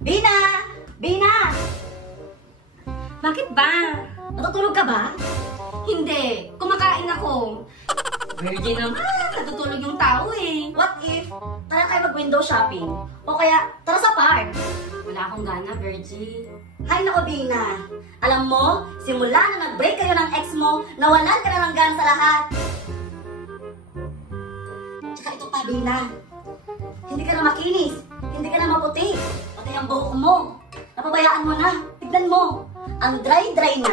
Bina! Bina! Bakit ba? Natutulog ka ba? Hindi. Kumakain ako. Virgin naman. Natutulog yung tao eh. What if, tara kayo mag-window shopping? O kaya, tara sa park? Wala akong gana, Virgin. Hay nako, Bina. Alam mo, simula na nag-break kayo ng ex mo, nawalan ka na ng gana sa lahat. Tsaka ito pa, Bina. Hindi ka na makinis. Hindi ka na maputi. Pati ang buhok mo. Napabayaan mo na. Tignan mo. Ang dry-dry na.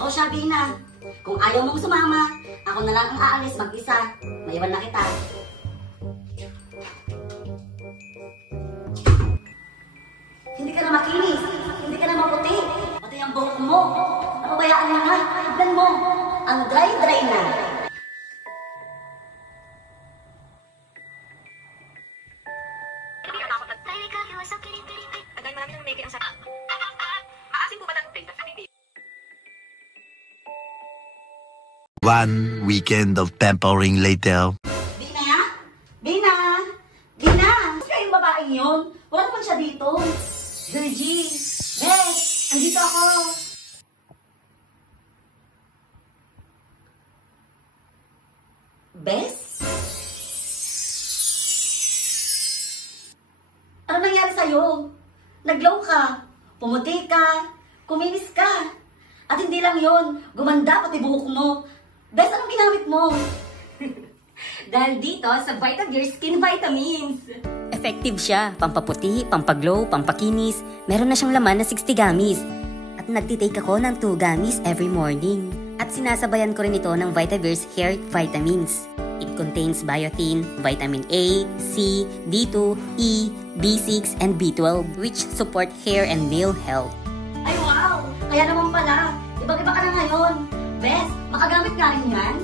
O siya, Bina. Kung ayaw mong sumama, ako na lang ang aalis mag-isa. Maiwan na kita. Hindi ka na makinis. Hindi ka na maputi. Pati ang buhok mo. Napabayaan mo na. Tignan mo. Ang dry-dry na. One weekend of pampering later. Bina? Bina? Bina? Saan yung babaeng yun? Wala naman siya dito. Virgie! Bes! Andito ako! Bes? Ano nangyari sa'yo? Naglow ka, pumuti ka, kuminis ka. At hindi lang yon, gumanda pati buhok mo. Bes, anong ginamit mo? Dahil dito sa Vitagear Skin Vitamins. Effective siya, pampaputi, pampaglow, pampakinis. Meron na siyang laman na 60 gummies. At nagtitake ako ng 2 gummies every morning. At sinasabayan ko rin ito ng Vitagear's Hair Vitamins. It contains biotin, vitamin A, C, B2, E, B6, and B12, which support hair and nail health. Ay wow! Kaya naman pala, ibang-iba ka na ngayon. Bes, makagamit nga rin yan?